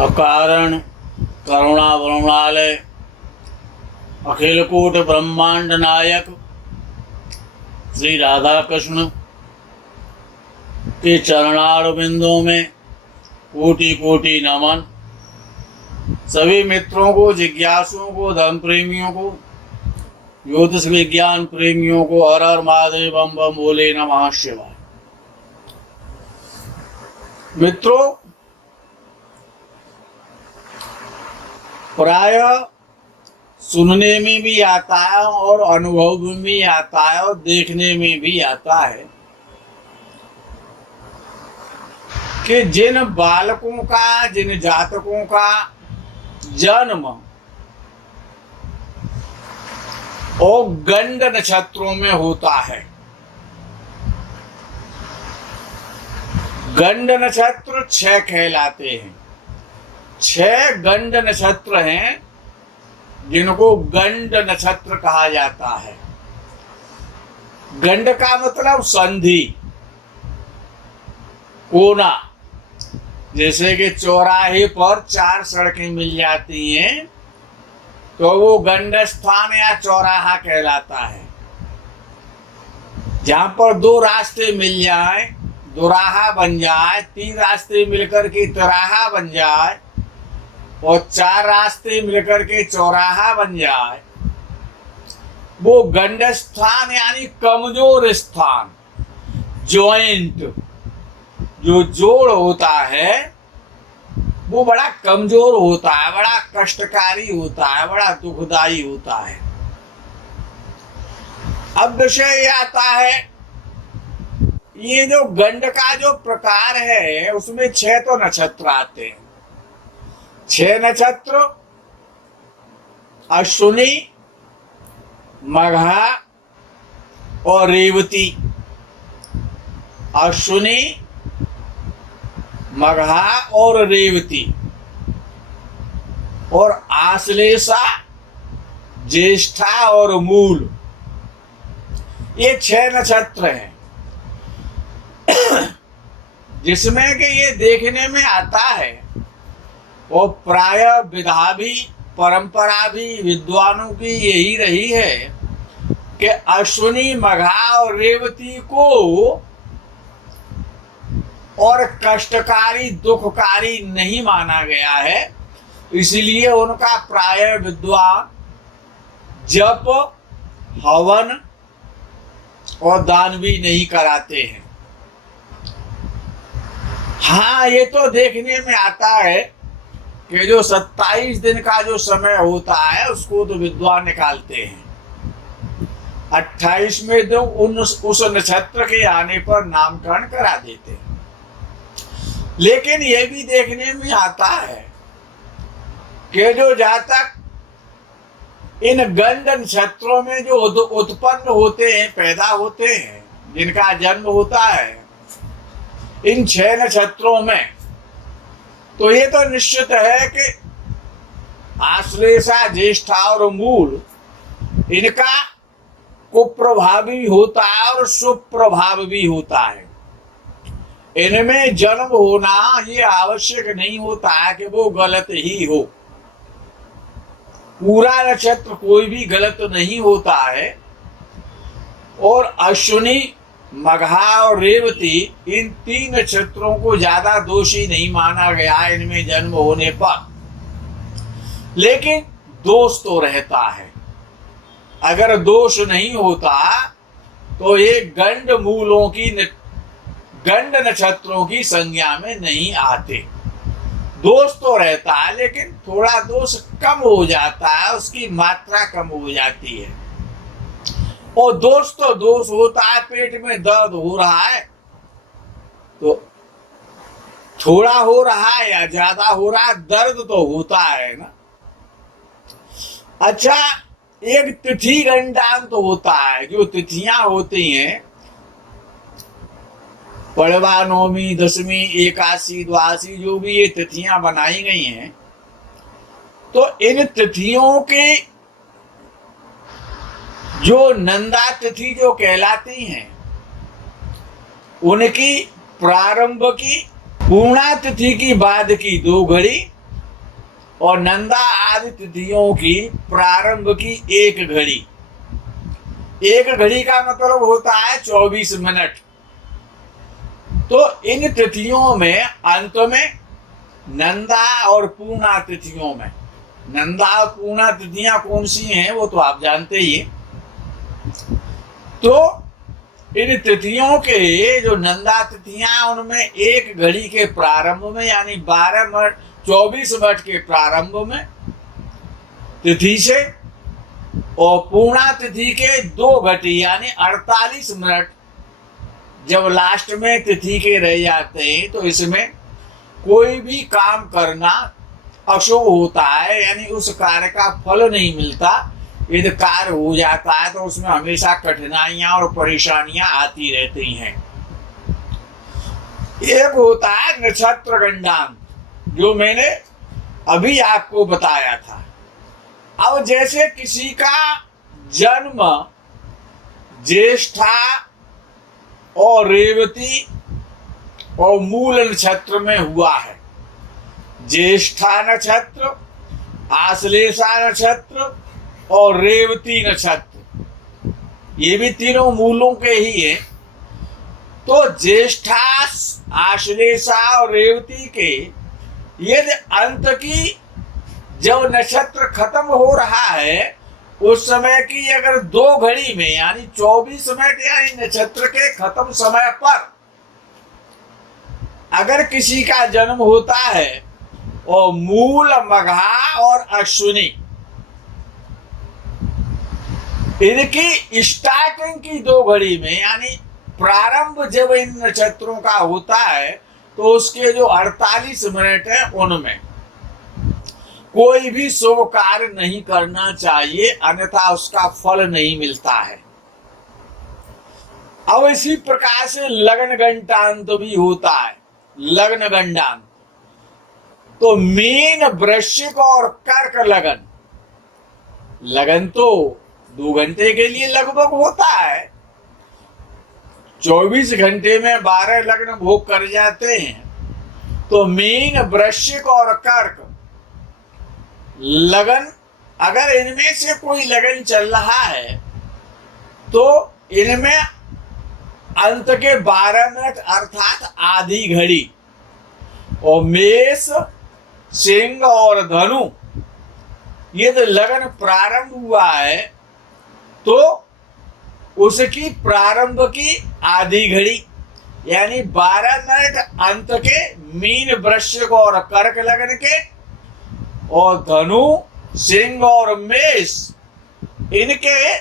अकारण करुणा वरुणालय अखिलकूट ब्रह्मांड नायक श्री राधा कृष्ण के चरणार बिंदों में कोटि कोटि नमन। सभी मित्रों को, जिज्ञासुओं को, धर्म प्रेमियों को, ज्योतिष विज्ञान प्रेमियों को हर हर महादेव बम बम बोले नमः शिवाय। मित्रों, प्राय सुनने में भी आता है और अनुभव में भी आता है और देखने में भी आता है कि जिन बालकों का, जिन जातकों का जन्म और गंड नक्षत्रों में होता है, गंड नक्षत्र 6 कहलाते हैं। 6 गंड नक्षत्र हैं जिनको गंड नक्षत्र कहा जाता है। गंड का मतलब संधि, कोना। जैसे कि चौराहे पर 4 सड़कें मिल जाती हैं तो वो गंड स्थान या चौराहा कहलाता है। जहां पर 2 रास्ते मिल जाए, दोराहा बन जाए, 3 रास्ते मिलकर के तिराहा बन जाए और 4 रास्ते मिलकर के चौराहा बन जाए, वो गंड स्थान यानी कमजोर स्थान। जॉइंट, जो जोड़ होता है वो बड़ा कमजोर होता है, बड़ा कष्टकारी होता है, बड़ा दुखदाई होता है। अब विषय आता है, ये जो गंड का जो प्रकार है उसमें 6 तो नक्षत्र आते हैं। 6 नक्षत्र अश्विनी, मघा और रेवती। अश्विनी, मघा और रेवती और आश्लेषा, ज्येष्ठा और मूल, ये 6 नक्षत्र हैं जिसमें कि ये देखने में आता है और प्राय विधा भी, परंपरा भी विद्वानों की यही रही है कि अश्विनी, मघा और रेवती को और कष्टकारी, दुखकारी नहीं माना गया है। इसलिए उनका प्राय विद्वान जप, हवन और दान भी नहीं कराते हैं। हाँ, ये तो देखने में आता है कि जो 27 दिन का जो समय होता है उसको तो विद्वान निकालते हैं। 28 में तो उस नक्षत्र के आने पर नामकरण करा देते हैं। लेकिन ये भी देखने में आता है कि जो जातक इन गंड नक्षत्रों में जो उत्पन्न होते हैं, पैदा होते हैं, जिनका जन्म होता है इन 6 नक्षत्रों में, तो ये तो निश्चित है कि आश्लेषा, ज्येष्ठा और मूल, इनका कुप्रभाव भी होता है और सुप्रभाव भी होता है। इनमें जन्म होना ये आवश्यक नहीं होता है कि वो गलत ही हो। पूरा नक्षत्र कोई भी गलत नहीं होता है। और अश्विनी, मघा और रेवती, इन 3 नक्षत्रों को ज्यादा दोषी नहीं माना गया इनमें जन्म होने पर। लेकिन दोष तो रहता है। अगर दोष नहीं होता तो ये गंड मूलों की, गंड नक्षत्रों की संज्ञा में नहीं आते। दोष तो रहता है लेकिन थोड़ा दोष कम हो जाता है, उसकी मात्रा कम हो जाती है। और दोष तो दोष होता है, पेट में दर्द हो रहा है तो थोड़ा हो रहा है या ज्यादा हो रहा है, दर्द तो होता है ना। अच्छा, एक तिथि गंडांत तो होता है। जो तिथियां होती हैं, पड़वा, नौमी, दशमी, एकादशी, द्वादशी, जो भी ये तिथियां बनाई गई हैं, तो इन तिथियों के जो नंदा तिथि जो कहलाती हैं, उनकी प्रारंभ की पूर्णा तिथि की बाद की 2 घड़ी और नंदा आदि तिथियों की प्रारंभ की एक घड़ी। एक घड़ी का मतलब होता है 24 मिनट। तो इन तिथियों में अंत में नंदा और पूर्णा तिथियों में, नंदा और पूर्णा तिथियां कौन सी हैं वो तो आप जानते ही हैं। तो इन तिथियों के जो नंदा तिथियां उनमें एक घड़ी के प्रारंभ में यानी 24 मिनट के प्रारंभ में तिथि से और पूर्णा तिथि के 2 घटी यानी 48 मिनट जब लास्ट में तिथि के रह जाते हैं तो इसमें कोई भी काम करना अशुभ होता है, यानी उस कार्य का फल नहीं मिलता। यदि कार्य हो जाता है तो उसमें हमेशा कठिनाइयां और परेशानियां आती रहती हैं। एक होता है नक्षत्र गंडांक, जो मैंने अभी आपको बताया था। अब जैसे किसी का जन्म ज्येष्ठा और रेवती और मूल नक्षत्र में हुआ है, ज्येष्ठा नक्षत्र, आश्लेषा नक्षत्र और रेवती नक्षत्र, ये भी तीनों मूलों के ही हैं। तो ज्येष्ठा, आश्लेषा और रेवती के यदि अंत की जब नक्षत्र खत्म हो रहा है उस समय की अगर 2 घड़ी में यानी 24 मिनट यानी नक्षत्र के खत्म समय पर अगर किसी का जन्म होता है और मूल, मघा और अश्विनी इनकी स्टार्टिंग की 2 घड़ी में यानी प्रारंभ जब इन नक्षत्रों का होता है तो उसके जो 48 मिनट है उनमें कोई भी शुभ कार्य नहीं करना चाहिए, अन्यथा उसका फल नहीं मिलता है। अब इसी प्रकार से लग्न घंटांत भी होता है। लग्न घंटांत तो मीन, वृश्चिक और कर्क लगन, लगन तो 2 घंटे के लिए लगभग होता है। 24 घंटे में 12 लग्न भोग कर जाते हैं। तो मीन, वृश्चिक और कर्क लगन, अगर इनमें से कोई लगन चल रहा है तो इनमें अंत के 12 मिनट अर्थात आधी घड़ी, और मेष, सिंह और धनु यदि लगन प्रारंभ हुआ है तो उसकी प्रारंभ की आधी घड़ी यानी 12 मिनट अंत के मीन, वृश्चिक और कर्क लगन के, और धनु, सिंह और मेष इनके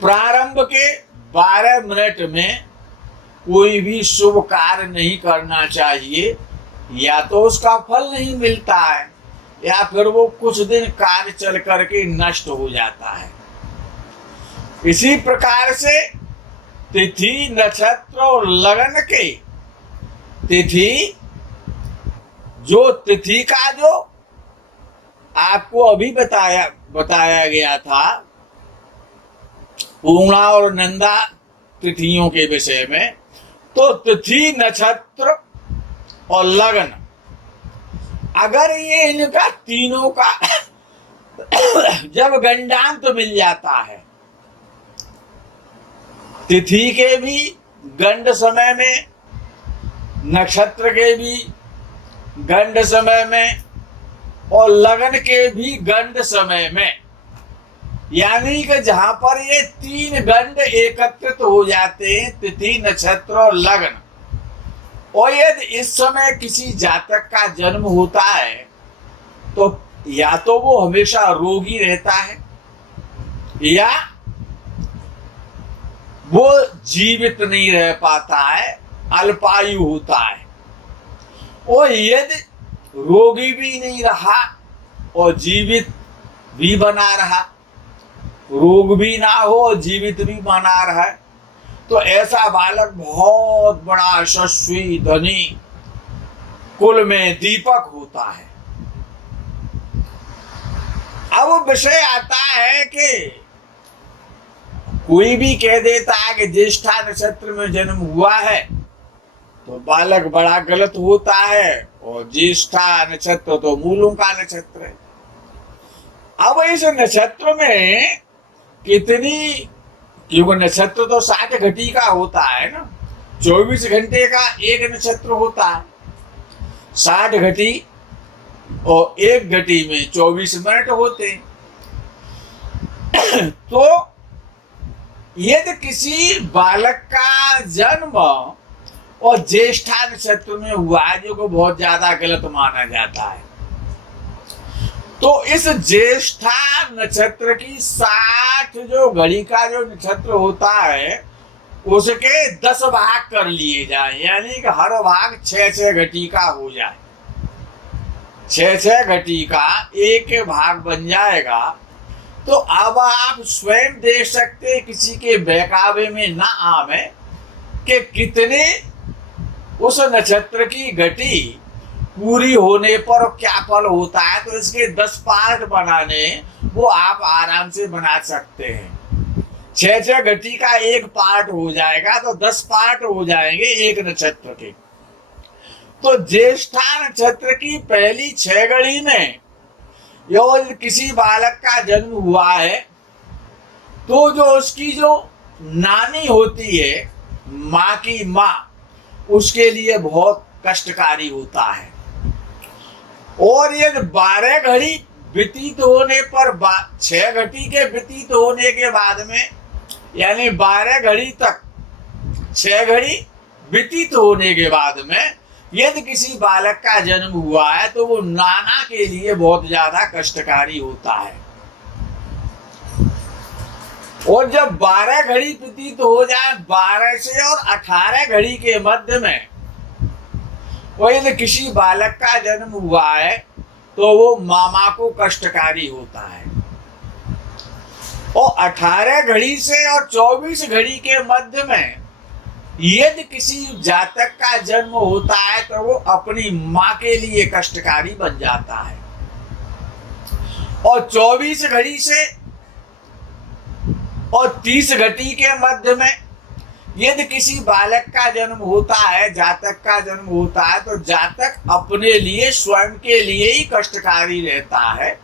प्रारंभ के 12 मिनट में कोई भी शुभ कार्य नहीं करना चाहिए, या तो उसका फल नहीं मिलता है या फिर वो कुछ दिन कार्य चल करके नष्ट हो जाता है। इसी प्रकार से तिथि, नक्षत्र और लगन के तिथि, जो तिथि का जो आपको अभी बताया गया था पूर्णा और नंदा तिथियों के विषय में, तो तिथि, नक्षत्र और लगन अगर ये इनका तीनों का जब गंडांत मिल जाता है, तिथि के भी गंड समय में, नक्षत्र के भी गंड समय में और लगन के भी गंड समय में, यानी कि जहां पर ये 3 गंड एकत्रित हो जाते हैं, तिथि, नक्षत्र और लगन, और यदि इस समय किसी जातक का जन्म होता है तो या तो वो हमेशा रोगी रहता है या वो जीवित नहीं रह पाता है, अल्पायु होता है। और यदि रोगी भी नहीं रहा और जीवित भी बना रहा, रोग भी ना हो और जीवित भी बना रहा, तो ऐसा बालक बहुत बड़ा यशस्वी, धनी, कुल में दीपक होता है। अब विषय आता है कि कोई भी कह देता है कि ज्येष्ठा नक्षत्र में जन्म हुआ है तो बालक बड़ा गलत होता है और ज्येष्ठा नक्षत्र तो मूलों का नक्षत्र है। अब इस नक्षत्र में कितनी, क्योंकि नक्षत्र तो 60 घटी का होता है ना, 24 घंटे का एक नक्षत्र होता है। 60 घटी और एक घटी में 24 मिनट होते हैं। तो यदि किसी बालक का जन्म और ज्येष्ठा नक्षत्र में हुआ है, जो को बहुत ज्यादा गलत माना जाता है, तो इस ज्येष्ठा नक्षत्र की 60 जो घड़ी का जो नक्षत्र होता है उसके 10 भाग कर लिए जाए, यानी कि हर भाग 6-6 घटी का हो जाए। 6-6 घटी का एक भाग बन जाएगा। तो अब आप स्वयं देख सकते, किसी के बहकावे में ना आवे कि कितने उस नक्षत्र की घटी पूरी होने पर क्या फल होता है। तो इसके 10 पार्ट बनाने वो आप आराम से बना सकते हैं। 6-6 घटी का एक पार्ट हो जाएगा तो 10 पार्ट हो जाएंगे एक नक्षत्र के। तो ज्येष्ठा नक्षत्र की पहली 6 घड़ी में यदि किसी बालक का जन्म हुआ है तो जो उसकी जो नानी होती है, माँ की माँ, उसके लिए बहुत कष्टकारी होता है। और ये 12 घड़ी व्यतीत होने पर 6 घटी के व्यतीत होने के बाद में, यानी 12 घड़ी तक 6 घड़ी व्यतीत होने के बाद में यदि किसी बालक का जन्म हुआ है तो वो नाना के लिए बहुत ज्यादा कष्टकारी होता है। और जब 12 घड़ी व्यतीत हो जाए, 12 से और 18 घड़ी के मध्य में, और यदि किसी बालक का जन्म हुआ है तो वो मामा को कष्टकारी होता है। और 18 घड़ी से और 24 घड़ी के मध्य में यदि किसी जातक का जन्म होता है तो वो अपनी माँ के लिए कष्टकारी बन जाता है। और 24 घड़ी से और 30 घटी के मध्य में यदि किसी बालक का जन्म होता है, जातक का जन्म होता है, तो जातक अपने लिए, स्वयं के लिए ही कष्टकारी रहता है।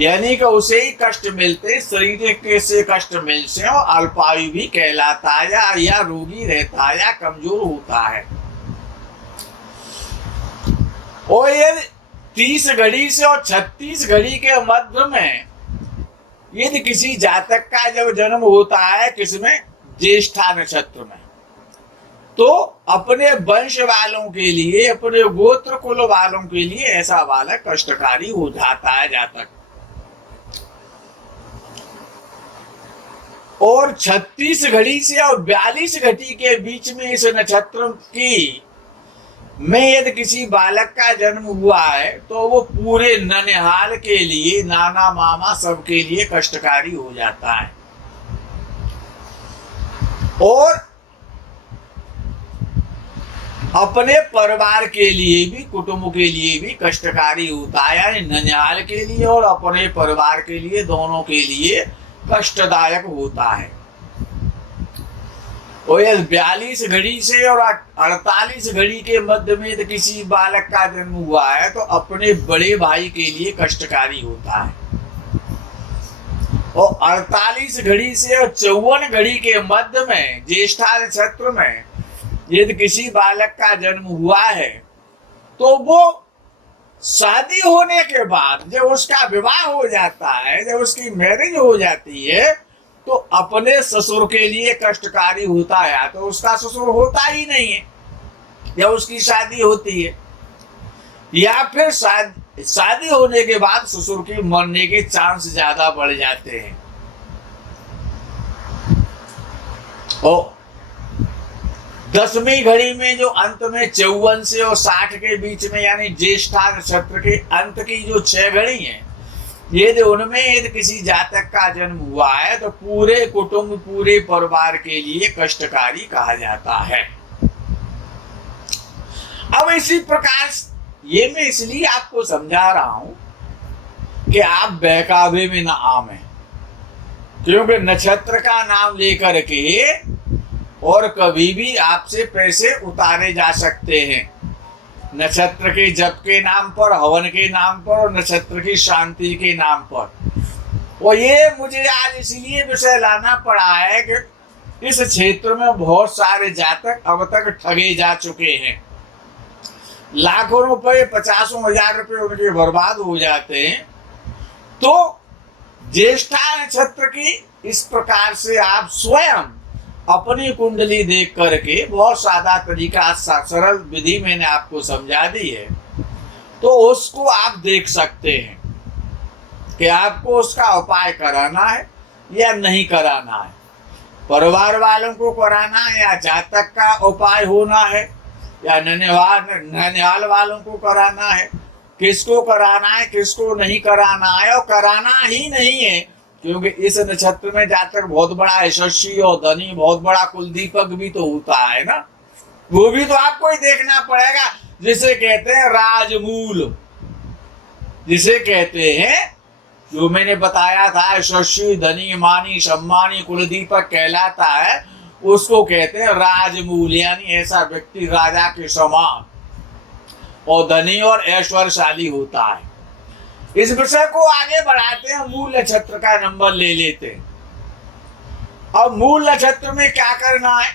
यानी कि उसे ही कष्ट मिलते, शरीर के से कष्ट मिलते, और अल्पायु भी कहलाता है, या रोगी रहता है, या कमजोर होता है। और यदि 30 घड़ी से और 36 घड़ी के मध्य में यदि किसी जातक का जब जन्म होता है, किसमें, ज्येष्ठा नक्षत्र में, तो अपने वंश वालों के लिए, अपने गोत्र कुल वालों के लिए ऐसा बालक कष्टकारी हो जाता है, जातक। और 36 घड़ी से और 42 घटी के बीच में इस नक्षत्र की में यदि किसी बालक का जन्म हुआ है तो वो पूरे ननिहाल के लिए, नाना मामा सबके लिए कष्टकारी हो जाता है। और अपने परिवार के लिए भी, कुटुंब के लिए भी कष्टकारी होता है, यानी ननिहाल के लिए और अपने परिवार के लिए, दोनों के लिए कष्टदायक होता है। और 42 घड़ी से और 48 घड़ी के मध्य में यदि किसी बालक का जन्म हुआ है तो अपने बड़े भाई के लिए कष्टकारी होता है। और 48 घड़ी से और 54 घड़ी के मध्य में, ज्येष्ठा नक्षत्र में यदि किसी बालक का जन्म हुआ है तो वो शादी होने के बाद, जब उसका विवाह हो जाता है, जब उसकी मैरिज हो जाती है, तो अपने ससुर के लिए कष्टकारी होता है। तो उसका ससुर होता ही नहीं है जब उसकी शादी होती है, या फिर शादी होने के बाद ससुर के मरने के चांस ज्यादा बढ़ जाते हैं। और 10वीं घड़ी में जो अंत में 54 से और 60 के बीच में, यानी ज्येष्ठा नक्षत्र के अंत की जो 6 घड़ी हैं, यदि उनमें यदि किसी जातक का जन्म हुआ है तो पूरे कुटुंब, पूरे परिवार के लिए कष्टकारी कहा जाता है। अब इसी प्रकार ये मैं इसलिए आपको समझा रहा हूं कि आप बहकावे में न आवे, क्योंकि नक्षत्र का नाम लेकर के और कभी भी आपसे पैसे उतारे जा सकते हैं। नक्षत्र के जप के नाम पर, हवन के नाम पर और नक्षत्र की शांति के नाम पर। और ये मुझे आज इसलिए विषय लाना पड़ा है कि इस क्षेत्र में बहुत सारे जातक अब तक ठगे जा चुके हैं। लाखों रुपए, 50,000 रुपए उनके बर्बाद हो जाते हैं। तो ज्येष्ठा नक्षत्र की इस प्रकार से आप स्वयं अपनी कुंडली देख करके, बहुत सादा तरीका, सरल विधि मैंने आपको समझा दी है, तो उसको आप देख सकते हैं कि आपको उसका उपाय कराना है या नहीं कराना है, परिवार वालों को कराना है या जातक का उपाय होना है या ननिहाल वालों को कराना है, किसको कराना है किसको नहीं कराना है। और कराना ही नहीं है, क्योंकि इस नक्षत्र में जातक बहुत बड़ा यशस्वी और धनी, बहुत बड़ा कुलदीपक भी तो होता है ना, वो भी तो आपको ही देखना पड़ेगा। जिसे कहते हैं राजमूल, जिसे कहते हैं, जो मैंने बताया था, यशस्वी, धनी, मानी, सम्मानी, कुलदीपक कहलाता है, उसको कहते हैं राजमूल। यानी ऐसा व्यक्ति राजा के समान और धनी और ऐश्वर्यशाली होता है। इस विषय को आगे बढ़ाते हैं, मूल नक्षत्र का नंबर ले लेते हैं। अब मूल नक्षत्र में क्या करना है?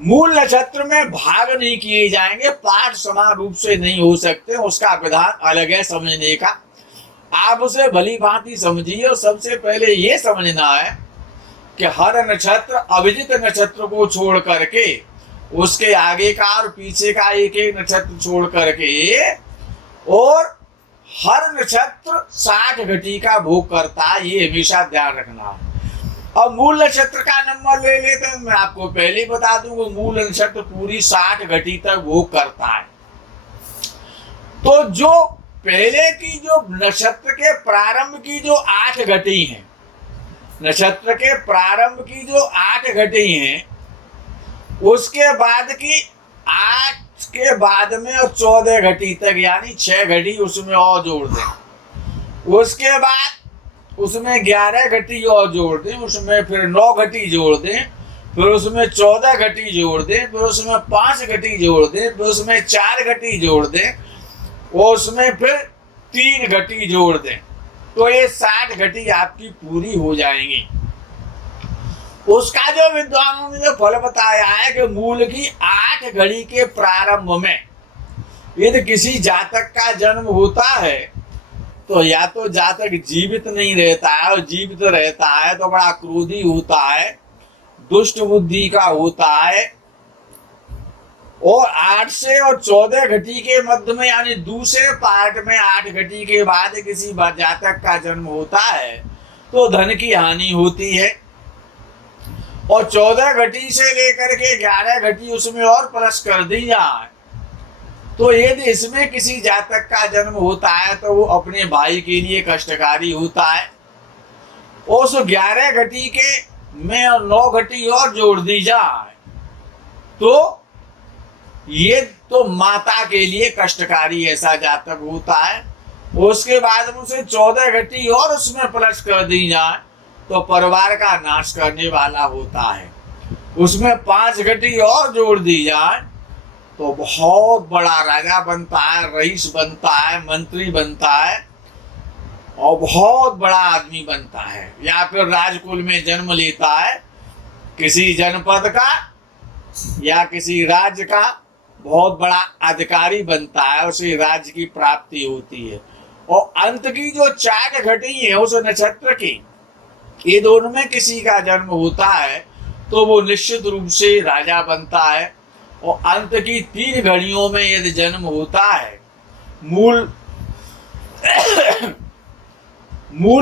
मूल नक्षत्र में भाग नहीं किए जाएंगे, पाठ समान रूप से नहीं हो सकते, उसका विधान अलग है समझने का। आप उसे भली भांति समझिए। और सबसे पहले ये समझना है कि हर नक्षत्र, अभिजित नक्षत्र को छोड़ करके, उसके आगे का और पीछे का एक एक नक्षत्र छोड़ करके, और हर नक्षत्र 60 घटी का भोग करता है, ये हमेशा ध्यान रखना है। अब मूल नक्षत्र का नंबर ले लेते हैं। मैं आपको पहले ही बता दूं कि मूल नक्षत्र पूरी 60 घटी तक भोग करता है। तो जो पहले की जो नक्षत्र के प्रारंभ की जो 8 घटी हैं, नक्षत्र के प्रारंभ की जो 8 घटी हैं, उसके बाद की 8 के बाद में और 14 घटी तक, यानी 6 घटी उसमें और जोड़ दें। उसके बाद उसमें 11 घटी और जोड़ दें, उसमें फिर 9 घटी जोड़ दें, फिर उसमें 14 घटी जोड़ दें, फिर उसमें 5 घटी जोड़ दें, फिर उसमें 4 घटी जोड़ दें, और उसमें फिर 3 घटी जोड़ दें। तो ये 60 घटी आपकी पूरी हो जाएंगी। उसका जो विद्वानों ने जो फल बताया है कि मूल की 8 घड़ी के प्रारंभ में यदि किसी जातक का जन्म होता है, तो या तो जातक जीवित नहीं रहता है, और जीवित रहता है तो बड़ा क्रोधी होता है, दुष्ट बुद्धि का होता है, और 8 से और 14 घटी के मध्य में, यानी दूसरे पार्ट में 8 घटी के बाद किसी जातक का जन्म होता है, तो धन की हानि होती है। और 14 घटी से लेकर के 11 घटी उसमें और प्लस कर दी जाए, तो यदि इसमें किसी जातक का जन्म होता है तो वो अपने भाई के लिए कष्टकारी होता है। उस 11 घटी के में 9 घटी और जोड़ दी जाए, तो ये तो माता के लिए कष्टकारी ऐसा जातक होता है। उसके बाद उसे 14 घटी और उसमें प्लस कर दी जाए, तो परिवार का नाश करने वाला होता है। उसमें 5 घटी और जोड़ दी जाए, तो बहुत बड़ा राजा बनता है, रईस बनता है, मंत्री बनता है, और बहुत बड़ा आदमी बनता है, या फिर राजकुल में जन्म लेता है, किसी जनपद का या किसी राज्य का बहुत बड़ा अधिकारी बनता है, उसे राज्य की प्राप्ति होती है। और अंत की जो 4 घटी है उस नक्षत्र की, ये दोनों में किसी का जन्म होता है तो वो निश्चित रूप से राजा बनता है। और अंत की 3 घड़ियों में यदि जन्म होता है, मूल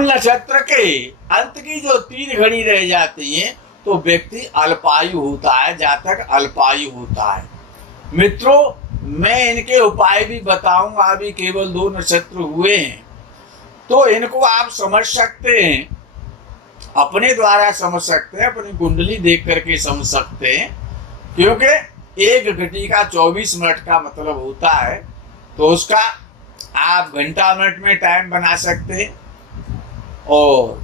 नक्षत्र के अंत की जो 3 घड़ी रह जाती है, तो व्यक्ति अल्पायु होता है, जातक अल्पायु होता है। मित्रों, मैं इनके उपाय भी बताऊंगा। अभी केवल 2 नक्षत्र हुए हैं, तो इनको आप समझ सकते हैं, अपने द्वारा समझ सकते हैं, अपनी कुंडली देख करके समझ सकते हैं, क्योंकि एक घटी का 24 मिनट का मतलब होता है, तो उसका आप घंटा मिनट में टाइम बना सकते हैं और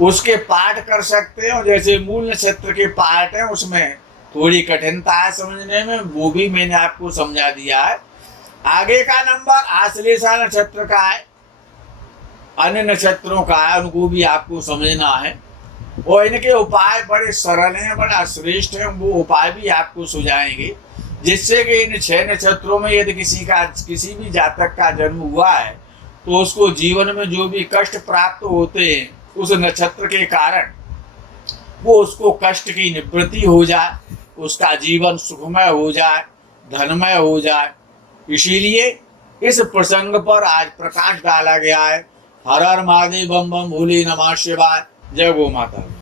उसके पाठ कर सकते हैं। और जैसे मूल नक्षत्र के पाठ हैं, उसमें थोड़ी कठिनता है समझने में, वो भी मैंने आपको समझा दिया है। आगे का नंबर आश्लेषा नक्षत्र का है, अन्य नक्षत्रों का है, उनको भी आपको समझना है। और इनके उपाय बड़े सरल हैं, बड़ा श्रेष्ठ हैं, वो उपाय भी आपको सुझाएंगे, जिससे कि इन 6 नक्षत्रों में यदि किसी भी जातक का जन्म हुआ है तो उसको जीवन में जो भी कष्ट प्राप्त होते हैं उस नक्षत्र के कारण, वो उसको कष्ट की निवृत्ति हो जाए, उसका जीवन सुखमय हो जाए, धनमय हो जाए। इसीलिए इस प्रसंग पर आज प्रकाश डाला गया है। हर हर महादेव, बम बम भोले, नमः शिवाय। जय गो माता।